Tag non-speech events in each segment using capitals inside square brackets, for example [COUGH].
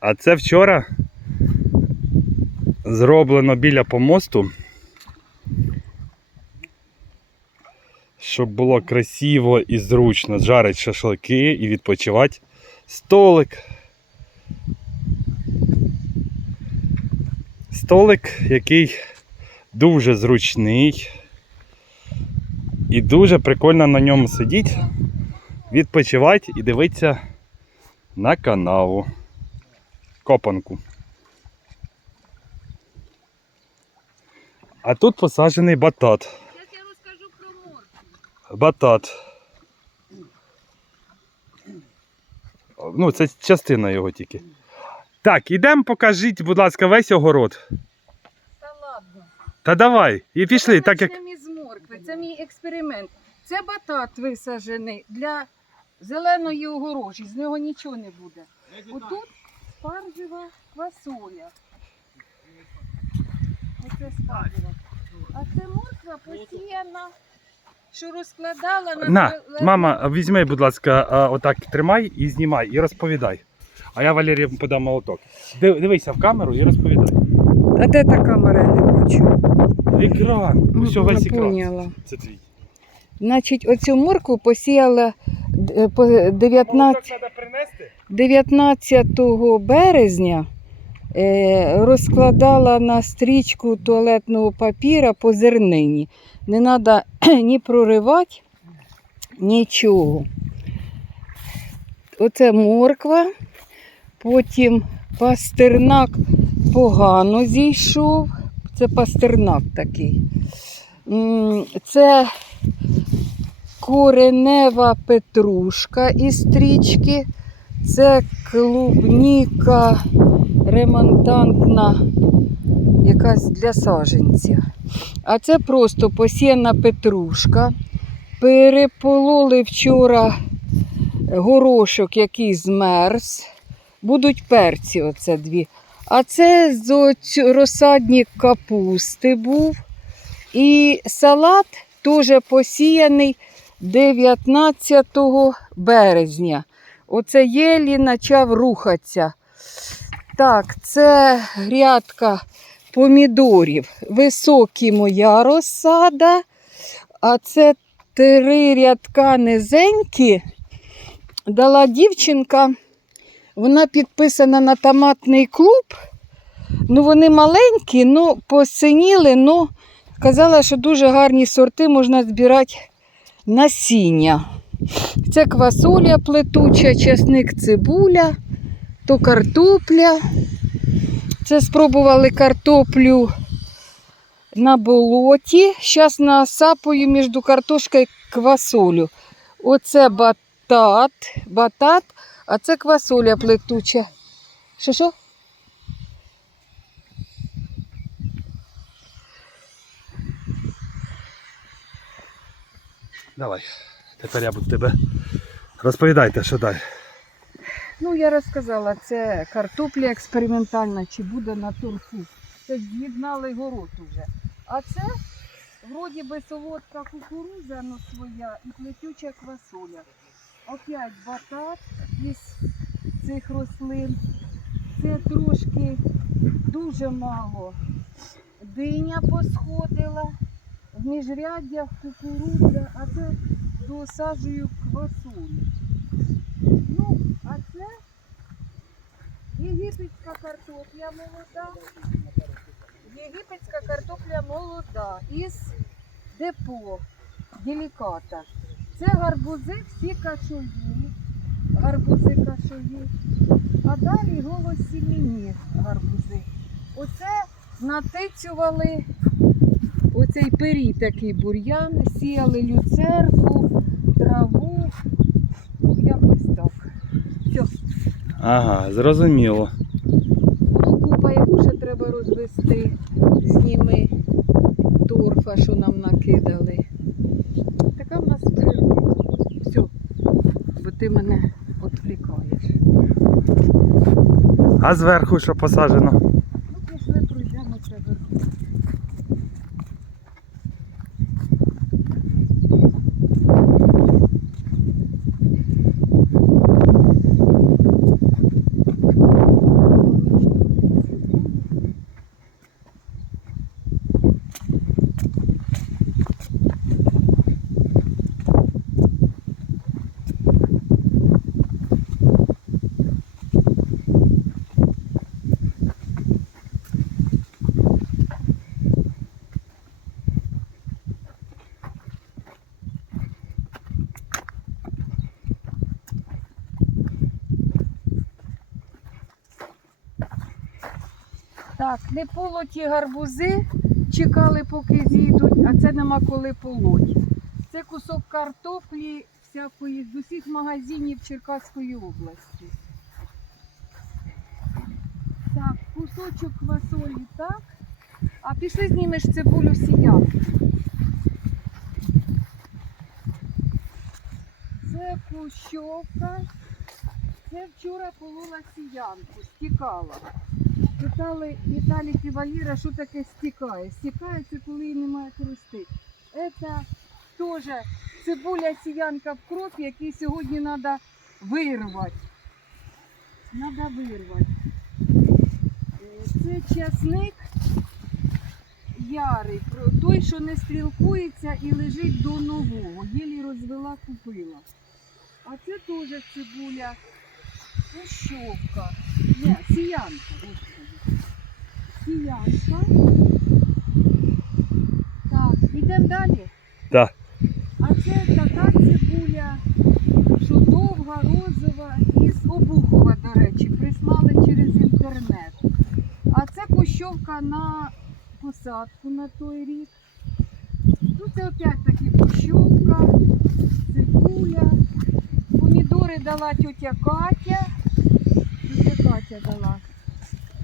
А це вчора зроблено біля помосту. Щоб було красиво і зручно жарити шашлики і відпочивати. Столик. Столик, який дуже зручний. І дуже прикольно на ньому сидіти, відпочивати і дивитися на канаву. Копанку. А тут посаджений батат. Зараз я розкажу про моркву. Батат. Ну, це частина його тільки. Так, ідемо, покажіть, будь ласка, весь огород. Та ладно. Та давай, і пішли, так як. Із моркви. Це мій експеримент. Це батат висаджений для зеленої огорожі. З нього нічого не буде. Отут спаржева квасоля. Оце спаржева. А це морква посіяна, що розкладала на На, мама, візьми, будь ласка, а, отак тримай і знімай, і розповідай. А я Валерію подам молоток. Див- Дивися в камеру і розповідай. А де та камера я не бачу? Екран. Усьо весь екран. Поняла. Це твій. Значить, оцю моркву посіяла е, по 19, Молоток треба принести? 19 березня. е, Розкладала на стрічку туалетного папіра по зернині. Не треба [CLEARS THROAT] ні проривати, нічого. Оце морква, потім пастернак погано зійшов. Це пастернак такий. Це коренева петрушка із стрічки. Це клубніка ремонтантна, якась для саженця. А це просто посіяна петрушка. Перепололи вчора горошок, який змерз. Будуть перці, оце дві. А це розсадник капусти був. І салат теж посіяний 19 березня. Оце єлі почав рухатися. Так, це грядка помідорів. Високі моя розсада. А це три рядка низенькі. Дала дівчинка. Вона підписана на томатний клуб. Ну, вони маленькі, ну, посиніли, ну, казала, що дуже гарні сорти можна збирати насіння. Це квасоля плетуча, чесник цибуля, то картопля. Це спробували картоплю на болоті. Зараз насапаю між картошкою і квасолю. Оце батат, батат, а це квасоля плетуча. Що що? Давай. Тепер я буду тебе. Розповідайте, що далі. Ну, я розказала, це картопля експериментальна, чи буде на торфу. Це з'єднали город уже. А це вроді би солодка кукуруза ну, своя і плетюча квасоля. Опять батат із цих рослин. Це трошки дуже мало. Диня посходила, в міжряддях кукурудза, а це досаджую квасолю. Ну, а це єгипетська картопля молода. Єгипетська картопля молода із депо деліката. Це гарбузи всі кашові, гарбузи кашові, а далі голосіміні гарбузи. Оце натицювали оцей пирій такий бур'ян, сіяли люцерку, траву. Ну, якось так. Все. Ага, зрозуміло. Купа яку ще треба розвести. Зніми торфа, що нам накидали. Така в нас природа. Все. Бо ти мене відвлікаєш. А зверху що посаджено? Ну, пішли, пройдемося верху. Так, не полоті гарбузи, чекали, поки зійдуть, а це нема коли полоть. Це кусок картоплі всякої з усіх магазинів Черкаської області. Так, кусочок квасолі так. А пішли знімеш цибулю сіянку. Це кущовка. Це вчора полола сіянку, стікала. Питали Віталік і Валіра, що таке стікає. Стікає це коли немає хрусти. Це теж цибуля сіянка в кров, який сьогодні треба вирвати. Треба вирвати. Це часник ярий, той, що не стрілкується і лежить до нового. Єлі розвела, купила. А це теж цибуля. Кущовка. Ні, сіянка, господи. Так, йдемо далі. Так. А це така цибуля, що довга, розова, із Обухова, до речі, прислали через інтернет. А це кущовка на посадку на той рік. Тут це опять таки кущовка, цибуля. Помідори дала тетя Катя. Тетя Катя дала.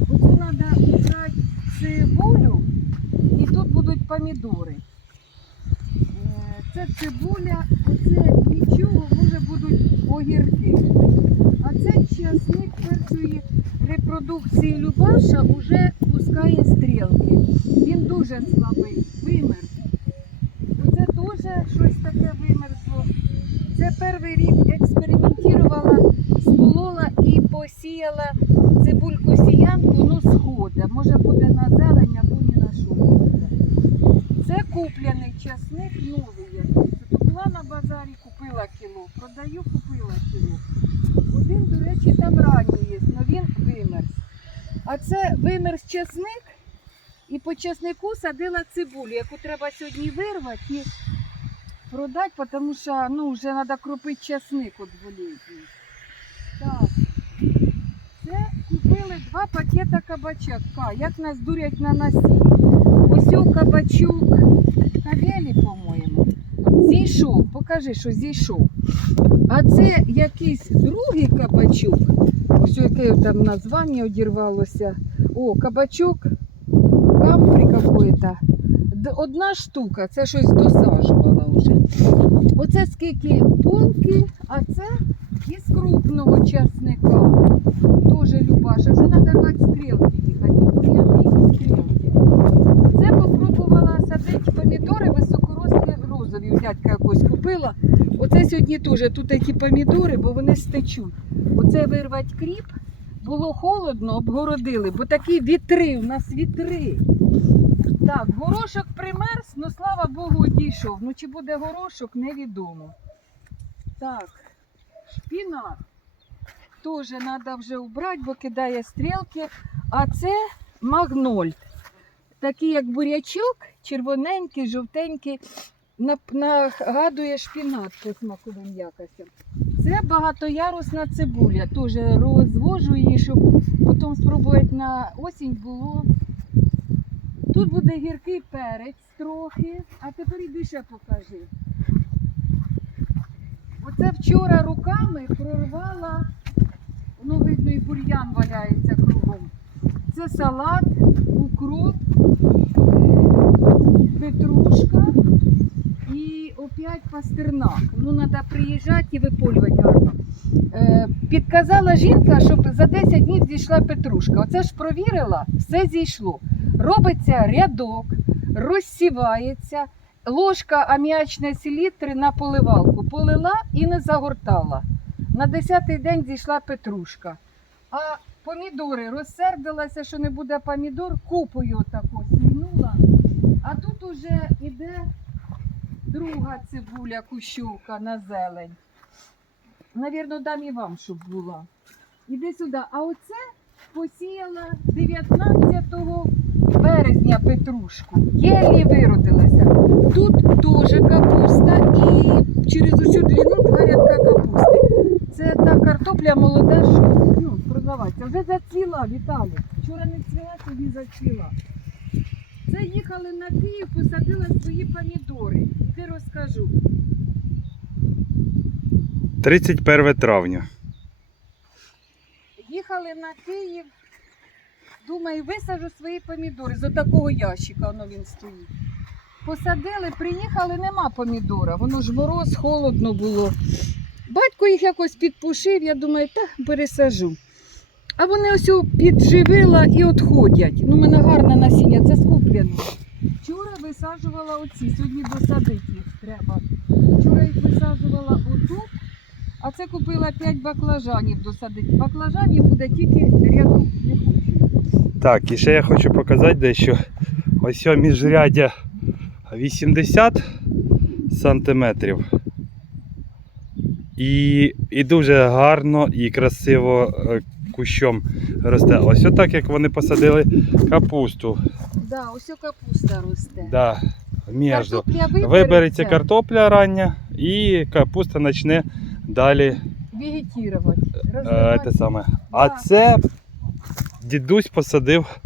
Оце треба брати цибулю і тут будуть помідори. Е, Це цибуля, оце нічого, може будуть огірки. А це часник першої репродукції Любаша вже пускає стрілки. Він дуже слабий, вимерз. Оце теж щось таке вимерзло. Це перший рік експериментувала, сполола і посіяла цибульку сіянку, ну схода. Може буде на зелень або ні на що. Це купляний часник новий. От Була на базарі, купила кіло. Продаю, купила кіло. Один, до речі, там ранній є, але він вимерз. А це вимерз часник, і по часнику садила цибулю, яку треба сьогодні вирвати і продати, тому що ну, вже треба кропити часник від болезні. Так. Це купили два пакета кабачка. Як нас дурять на насінні. Ось кабачок кавелі, по-моєму. Зійшов. Покажи, що зійшов. А це якийсь другий кабачок. Ось яке там названня одірвалося. О, кабачок камфрі какой-то. Одна штука, це щось досаджувала вже. Оце скільки полки, а це із крупного часника. Тоже Любаша. Вже треба рвати стрілки їхати. Бур'яни стрілки. Це попробувала садити помідори високорослі розові. Дядька якось купила. Оце сьогодні теж тут такі помідори, бо вони стечуть. Оце вирвати кріп. Було холодно, обгородили, бо такі вітри, у нас вітри. Так, горошок примерз, ну слава Богу, одійшов. Ну чи буде горошок, невідомо. Так, шпінат. Теж треба вже убрати, бо кидає стрілки. А це магнольд. Такий як бурячок, червоненький, жовтенький, нагадує шпінат по смаковим якостям. Це багатоярусна цибуля. Теж розвожу її, щоб потім спробувати на осінь було. Тут буде гіркий перець трохи, а тепер іди ще покажи. Оце вчора руками прорвала, ну видно і бур'ян валяється кругом. Це салат, укроп, е, петрушка і опять пастернак. Ну, треба приїжджати і виполювати гарно. Е, Підказала жінка, щоб за 10 днів зійшла петрушка. Оце ж провірила, все зійшло. Робиться рядок, розсівається, ложка аміачної селітри на поливалку. Полила і не загортала. На 10-й день зійшла петрушка. А помідори розсердилася, що не буде помідор, купою отако снінула. А тут уже іде друга цибуля кущовка на зелень. Навірно, дам і вам, щоб була. Іди сюди. А оце посіяла 19 березня петрушку. Єлі виродилася. Тут теж капуста і через усю длину два рядка капусти. Це та картопля молода, що ну, продаватися. Вже зацвіла, Віталій. Вчора не цвіла, тоді зацвіла. Це їхали на Київ, посадила свої помідори. Ти розкажу. 31 травня. Їхали на Київ. Думаю, висаджу свої помідори. З отакого ящика воно він стоїть. Посадили, приїхали, нема помідора. Воно ж мороз, холодно було. Батько їх якось підпушив, я думаю, та пересажу. А вони ось підживила і відходять. Ну, в мене гарне насіння, це скуплене. Вчора висаджувала оці, сьогодні досадити їх треба. Вчора їх висаджувала отут, а це купила 5 баклажанів досадити. Баклажанів буде тільки рядок. Так, і ще я хочу показати дещо. Ось міжряддя 80 сантиметрів. І, і дуже гарно і красиво е, кущом росте. Ось отак, як вони посадили капусту. Да, ось капуста росте. Да, між. Картопля Вибереться картопля рання і капуста почне далі Вегетувати. е, те саме. А це дідусь посадив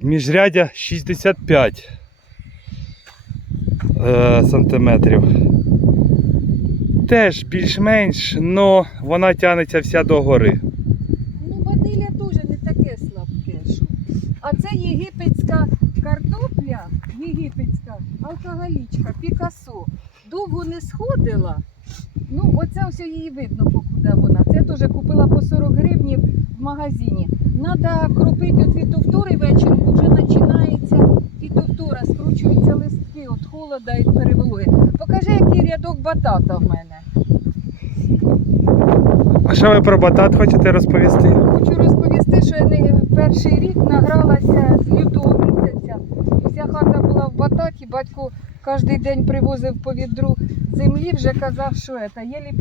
міжрядя 65 е, сантиметрів. Теж більш-менш, але вона тягнеться вся догори. Ну, бадилля теж не таке слабке. Що. А це єгипетська картопля, єгипетська алкоголічка, Пікасо. Довго не сходила. Ну, оце ось її видно, покуди вона. Це теж купила по 40 гривнів в магазині. Надо кропити от фітофтори бо вже починається фітофтора, скручуються листки від холода і перевологи. Покажи, який рядок батата в мене. А що ви про батат хочете розповісти? Хочу розповісти, що я не перший рік награлася з лютого місяця. Вся хата була в бататі, батько кожен день привозив по відру землі, вже казав, що це. Єлі